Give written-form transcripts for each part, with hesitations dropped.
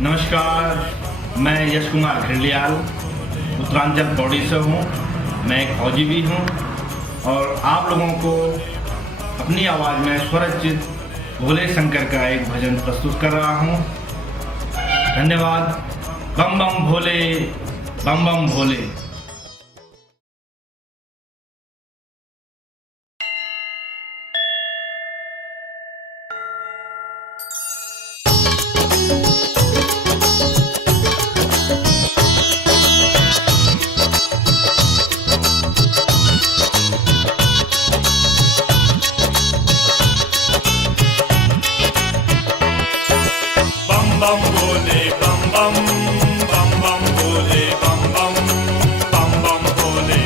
नमस्कार, मैं यश कुमार घिरलियाल उत्तरांचल पौड़ी से हूँ। मैं एक फौजी भी हूँ और आप लोगों को अपनी आवाज़ में स्वरचित भोले शंकर का एक भजन प्रस्तुत कर रहा हूँ। धन्यवाद। बम बम भोले, बम बम भोले। बम भोले बम बम बम बम भोले बम बम बम बम भोले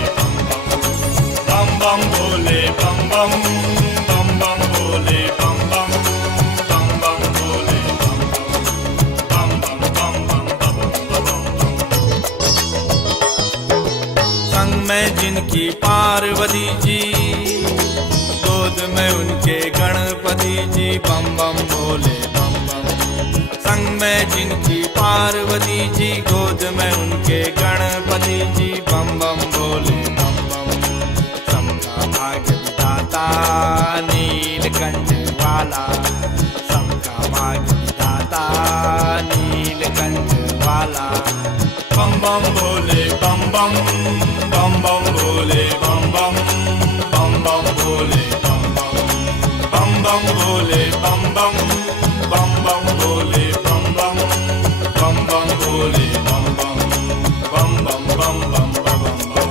बम बम भोले बम बम बम बम भोले बम बम बम बम भोले बम बम बम बम बम बम। संग में जिनकी पार्वती जी, गोद में उनके गणपति जी, बम बम भोले बम बम। संग में जिनकी पार्वती जी, गोद में उनके गणपति जी, बम बम भोले बम बम। सबका भाग्य विधाता नीलकंठ वाला, सबका भाग्य विधाता नीलकंठ वाला, बम बम भोले बम बम बम बम भोले बम बम बम बम भोले बम बम बम बम भोले बम बम बम बम भोले बम बम बम बम भोले बम बम बम बम बम बम बम बम।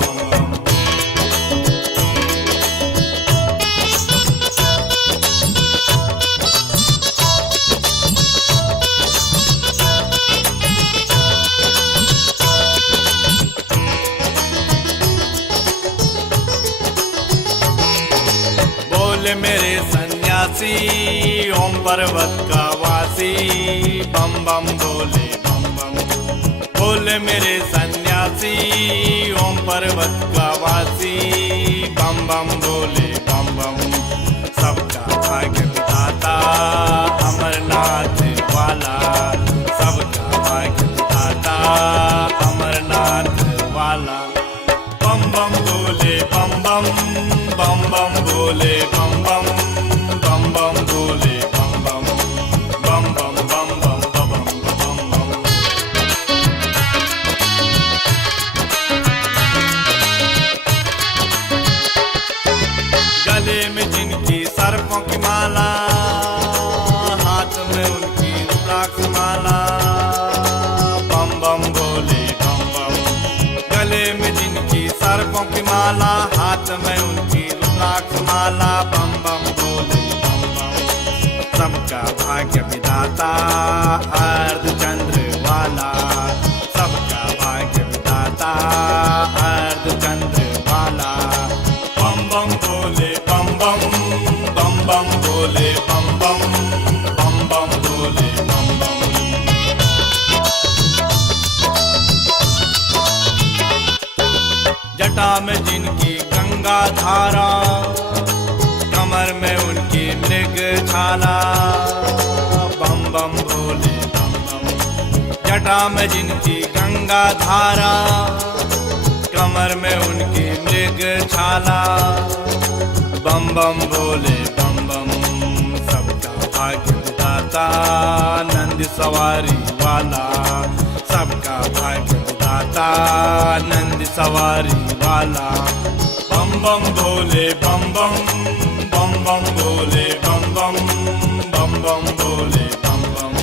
बोले मेरे सन्यासी, ओम पर्वत का वासी, बम बम भोले बम बम। बोले मेरे सन्यासी, ओम पर्वत का वासी, बम बम भोले बम बम। सबका भाग्य विधाता अमरनाथ वाला, सबका भाग्य विधाता अमरनाथ वाला, बम बम भोले बम बम बम बम भोले बम बम बम बम भोले बम बम बम बम बम बम बम बम बम। गले में जिनकी सर्पों की माला, हाथ में उनकी रुद्राक्ष माला, बम बम भोले बम बम। गले में जिनकी सर्पों की माला, हाथ में उनकी रुद्राक्ष माला, बम बम भोले बम बम। सबका भाग्य विधाता अर्धचंद्र वाला, सबका भाग्य विधाता अर्धचंद्र वाला, बम बम भोले बम बम बम बम भोले बम बम बम बम भोले बम बम। जटा में जिनकी गंगा धारा, कमर में उनकी मृग छाला, बम बम भोले बम बम। जटा में जिनकी गंगा धारा, कमर में उनकी मृग छाला, बम बम भोले बम बम। सबका भाग्य विधाता नंद सवारी वाला, सबका भाग्य विधाता नंद सवारी वाला, बम बम भोले बम बम बम बम भोले बम बम बम बम भोले बम बम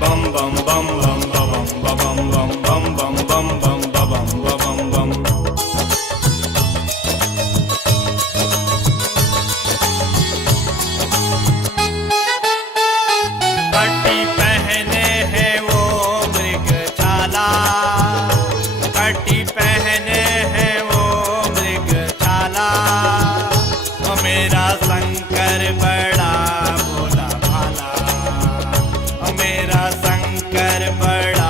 बम बम बम बम बम बम बम बम बम बम बम बम बम बम। पट्टी पहने हैं वो मृग छाला, पट्टी पहने हैं वो मृग छाला, मेरा शंकर बड़ा भोला भाला, मेरा शंकर बड़ा